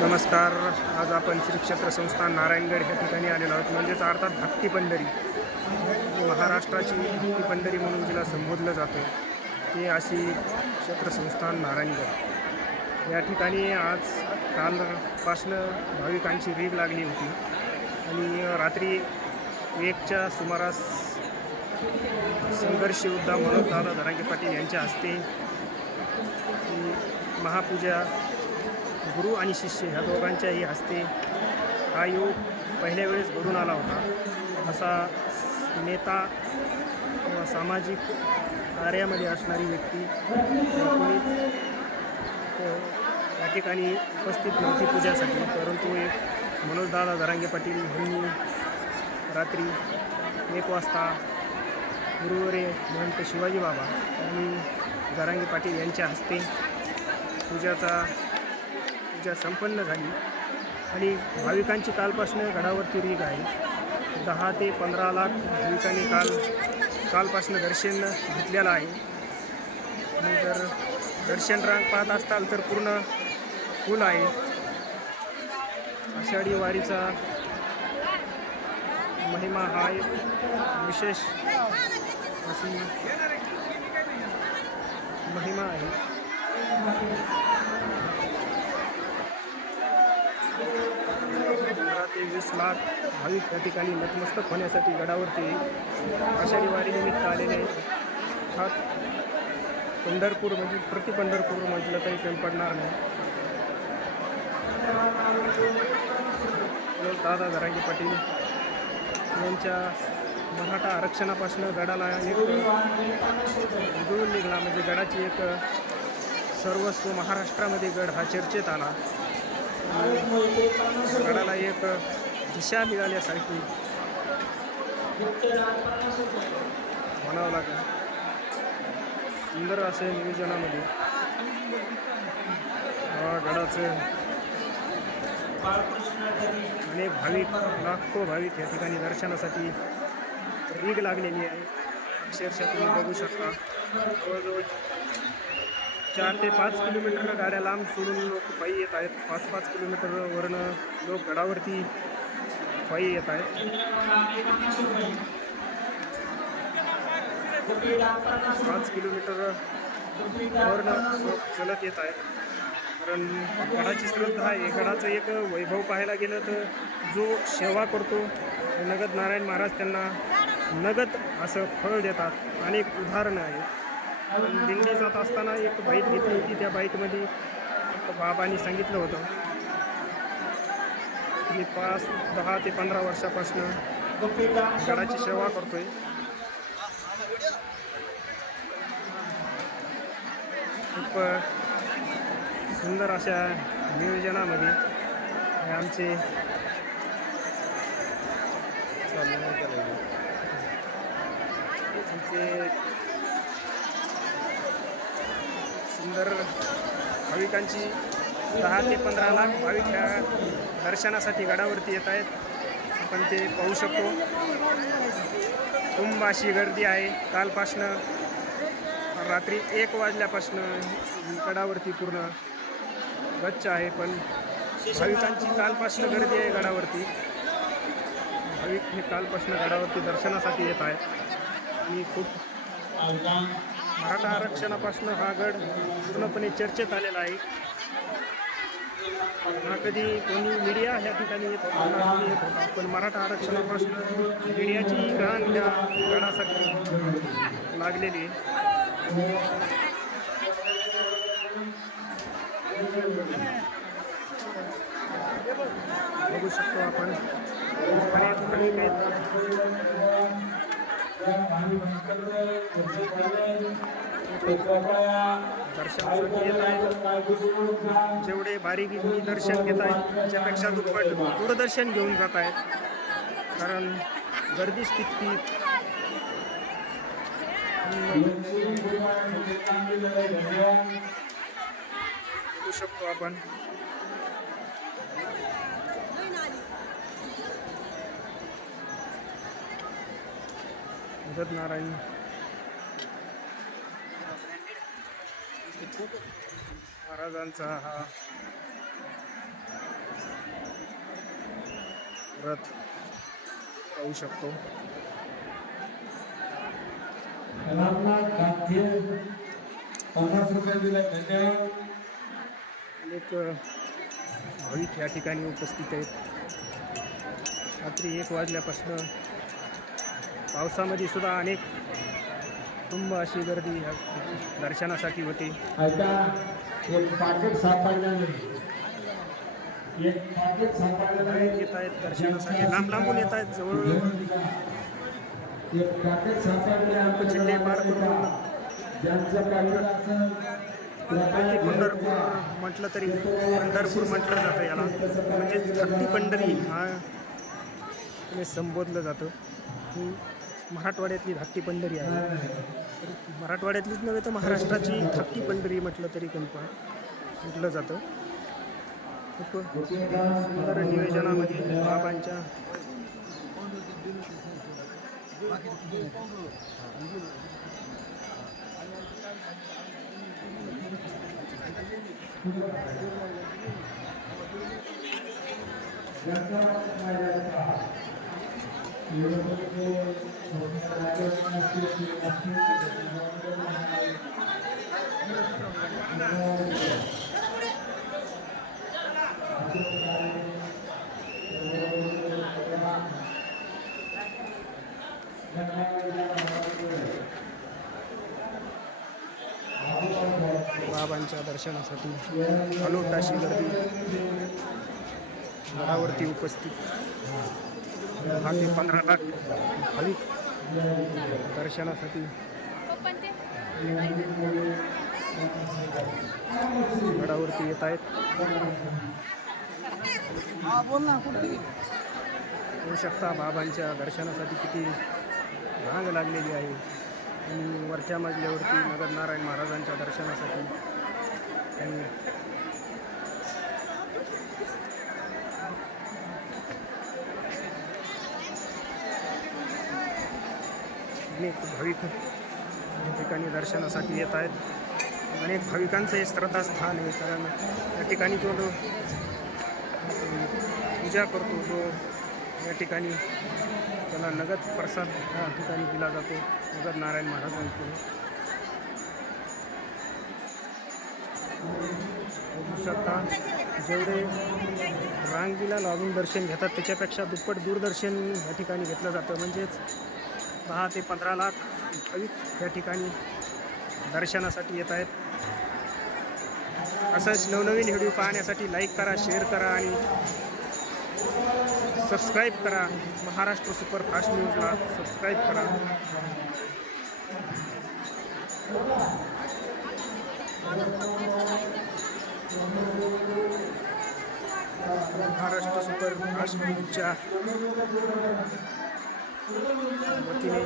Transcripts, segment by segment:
नमस्कार. आज आपण श्री क्षेत्र संस्थान नारायणगड या ठिकाणी आलेलो आहोत. म्हणजेच अर्थात भक्ती पंढरी. महाराष्ट्राची भक्ती पंढरी म्हणून जिला संबोधलं जातं ते अशी क्षेत्र संस्थान नारायणगड. या ठिकाणी आज कालपासनं भाविकांची रीग लागली होती. आणि रात्री एकच्या सुमारास संघर्ष योद्धा मनोज दादा धरांगे पाटील यांच्या हस्ते महापूजा गुरु आणि शिष्य ह्या दोघांच्याही हस्ते हा योग पहिल्या वेळेस घडून आला होता. असा नेता किंवा सामाजिक कार्यामध्ये असणारी व्यक्ती कोणीच या ठिकाणी उपस्थित नव्हती पूजासाठी परंतु एक मनोजदादा दरांगे पाटील यांनी रात्री एक वाजता गुरुवरे महंत शिवाजी बाबा आणि दरांगे पाटील यांच्या हस्ते पूजाचा पूजा संपन्न झाली आणि भाविकांची कालपासून गडावरती रीग आहे. दहा ते पंधरा लाख भाविकांनी काल कालपासून दर्शन घेतलेलं आहे. आणि जर दर्शन रांग पाहत असताल तर पूर्ण फुल आहे. आषाढी वारीचा महिमा हा एक विशेष अशी महिमा आहे पंधरा ते वीस लाख भाविक त्या ठिकाणी नतमस्तक होण्यासाठी गडावरती आषाढी वारीनिमित्त आलेले आहेत. हा पंढरपूर म्हणजे प्रति पंढरपूर म्हटलं तरी कमी पडणार नाही. दादा धरांगे पाटील यांच्या मराठा आरक्षणापासून गडाला एक जुळून निघाला. म्हणजे गडाची एक सर्वस्व महाराष्ट्रामध्ये गड हा चर्चेत आला. गडाला एक दिशा मिळाल्यासारखी म्हणावं लागेल. सुंदर असे नियोजनामध्ये गडाचं अनेक भाविक लाखो भाविक या ठिकाणी दर्शनासाठी रीग लागलेली आहे. अक्षरशः तुम्ही बघू शकता. जवळजवळ चार ते पाच किलोमीटर गाड्या लांब सोडून लोक पायी येत आहेत. पाच पाच किलोमीटरवरनं लोक गडावरती पायी येत आहेत. पाच किलोमीटर वरनं लोक चलत येत आहेत. कारण गडाची श्रद्धा आहे. गडाचं एक वैभव पाहायला गेलं तर जो सेवा करतो नगद नारायण महाराज त्यांना नगद असं फळ देतात. अनेक उदाहरणं आहेत. दिंडी जात असताना एक बाईक घेतली होती. त्या बाईकमध्ये बाबांनी सांगितलं होतं. मी पाच दहा ते पंधरा वर्षापासून गडाची सेवा करतोय. खूप सुंदर अशा नियोजनामध्ये आमचे आमचे सुंदर भाविकांची दहा ते पंधरा लाख भाविक ह्या दर्शनासाठी गडावरती येत आहेत. आपण ते पाहू शकतो. कुंभ अशी गर्दी आहे. कालपासनं रात्री एक वाजल्यापासनं गडावरती पूर्ण गच्च आहे पण भाविकांची कालपासनं गर्दी आहे गडावरती. भाविक हे कालपासनं गडावरती दर्शनासाठी येत आहेत. आणि खूप मराठा आरक्षणापासून हा गड पूर्णपणे चर्चेत आलेला आहे. हा कधी कोणी मीडिया ह्या ठिकाणी येत होता येत होता पण मराठा आरक्षणापासून मीडियाची घाण त्या गडासाठी लागलेली आहे. बघू शकतो आपण. अनेक भाविक आहेत आहेत जेवढे भारी दर्शन घेत आहेत त्याच्यापेक्षा दुप्पट दूरदर्शन घेऊन जात आहेत कारण गर्दीच तितकी. बघू शकतो आपण. भगत महाराजांचा हा रथ पाहू शकतो. अनेक भाविक या ठिकाणी उपस्थित आहेत. रात्री एक वाजल्यापासून पावसामध्ये सुद्धा अनेक कुटुंब अशी गर्दी दर्शनासाठी होती. येत आहेत दर्शनासाठी. लांब लांबून येत आहेत जवळ. जिल्हे पार करून. पंढरपूर म्हटलं तरी पंढरपूर म्हटलं जातं याला. म्हणजे हत्ती पंढरी हा संबोधलं जातं. मराठवाड्यातली धाकटी पंढरी आहे. मराठवाड्यातलीच नव्हे तर महाराष्ट्राची धाकटी पंढरी म्हटलं तरी कल्पना म्हटलं जातं. खूप सुंदर नियोजनामध्ये बाबांच्या बाबांच्या दर्शनासाठी अलोट अशी गर्दी. घरावरती उपस्थित. दहा ते पंधरा लाख भाविक दर्शनासाठी. गडावरती येत आहेत. होऊ शकता बाबांच्या दर्शनासाठी किती रांग लागलेली आहे. आणि वरच्या मजल्यावरती नगर नारायण महाराजांच्या दर्शनासाठी. आणि अनेक भाविक या ठिकाणी दर्शनासाठी येत आहेत. अनेक भाविकांचं हे श्रद्धास्थान आहे कारण या ठिकाणी जो पूजा करतो जो या ठिकाणी त्याला नगद प्रसाद या ठिकाणी दिला जातो नगद नारायण महाराजांकडून शकता जेवढे रांगीला लागून दर्शन घेतात त्याच्यापेक्षा दुप्पट दूरदर्शन या ठिकाणी घेतलं जातं. म्हणजेच दहा ते पंधरा लाख भाविक या ठिकाणी दर्शनासाठी येत आहेत. असंच नवनवीन व्हिडिओ पाहण्यासाठी लाईक करा शेअर करा आणि सबस्क्राईब करा. महाराष्ट्र सुपरफास्ट न्यूजला सबस्क्राईब करा. महाराष्ट्र सुपरफास्ट न्यूजच्या वतीने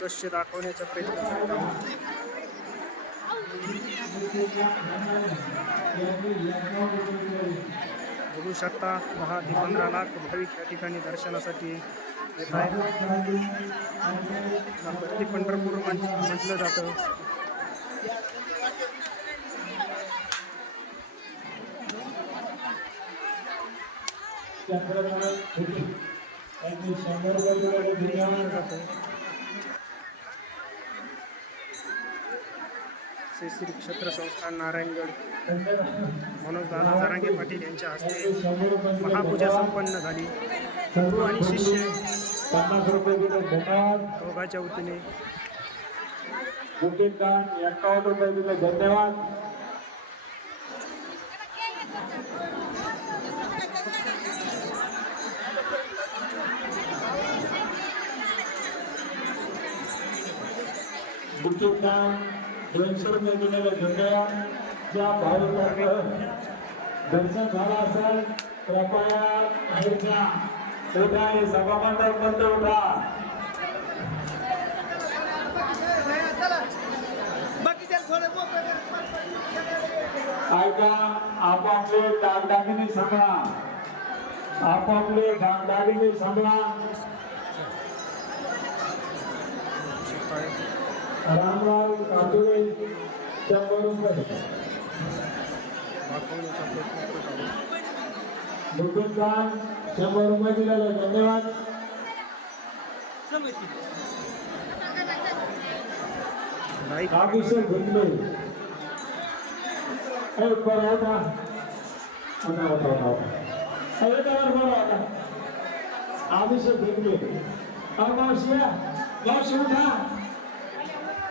दृश्य दाखवण्याचा प्रयत्न बघू शकता दहा ते पंधरा लाख भाविक या ठिकाणी दर्शनासाठी येत आहेत. पंढरपूर म्हटलं जातं. चंद्रकांत शंभर श्री श्री क्षेत्र संस्थान नारायणगड. मनोज दादा जरांगे पाटील यांच्या हस्ते महापूजा. संपन्न झाली. गुरु आणि शिष्य पन्नास रुपये दिले धन्यवाद. दोघाच्या वतीने. बुकिंग रुपये धन्यवाद. बुकिंग दोनशे रुपये दिलेल्या धन्यवाद ज्या भाविकांचं दर्शन झालं असेल कृपया ऐका उद्या हे सभामंडप बंद उठा ऐका आपापले दागदागिने सांगा. आपापले दागदागिने सांगा. रामलाल कातुळे चंबरूकर रुपये दाखवण्याचा शंभर रुपये दिलेले धन्यवाद. नागेश्वर अभिषेक गुंडे ए बरं होता होता होता होता होता होता मावशी उठा.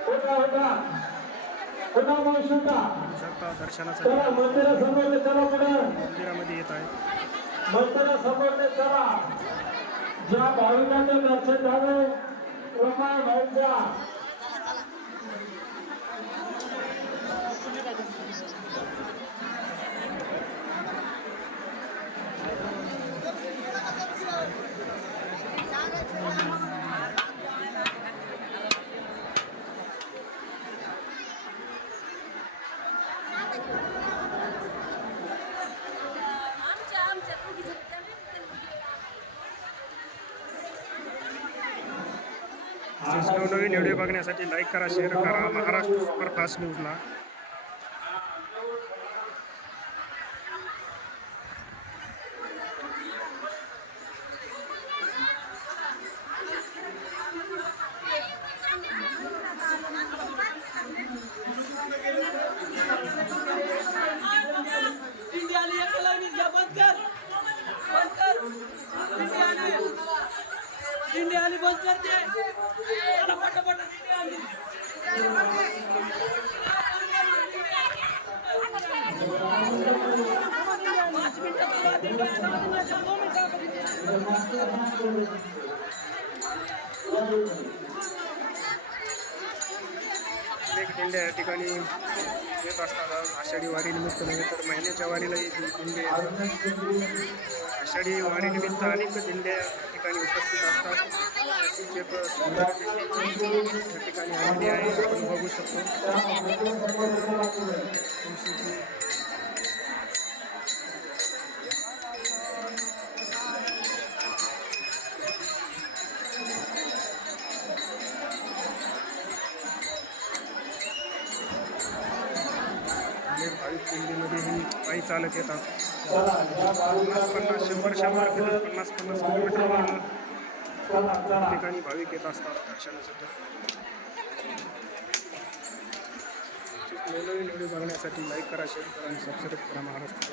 उठा उठा उठा मावशी उठा शकता दर्शनासाठी. चला पुढे. मंदिरामध्ये येत आहे. मंदिरासमोर चला. ज्या भाविकांचं दर्शन झालं कृपा भाईंच्या नवनवीन व्हिडिओ बघण्यासाठी लाईक करा शेअर करा. महाराष्ट्र सुपरफास्ट न्यूजला इंडियाने एकला विद्या बंद कर बंद कर इंडियाने इंडियाने बंद कर दे चला पटापट इंडियाने पाच मिनिटं तुला इंडियाने दोन मिनिटं अनेक दिंड्या या ठिकाणी येत असतात आज आषाढी वारीनिमित्त नव्हे तर महिन्याच्या वारीला ही दिंडे येतात आषाढी वारीनिमित्त अनेक दिंड्या या ठिकाणी उपस्थित असतात. अशीच ठिकाणी आहे आपण बघू शकतो. दिंडीमध्ये ही पायी चालत येतात. पन्नास पन्नास शंभर शंभर किलो पन्नास पन्नास किलोमीटर ठिकाणी भाविक येत असतात दर्शनासाठी. नवीन व्हिडिओ बघण्यासाठी लाईक करा शेअर करा आणि सबस्क्राईब करा महाराष्ट्र.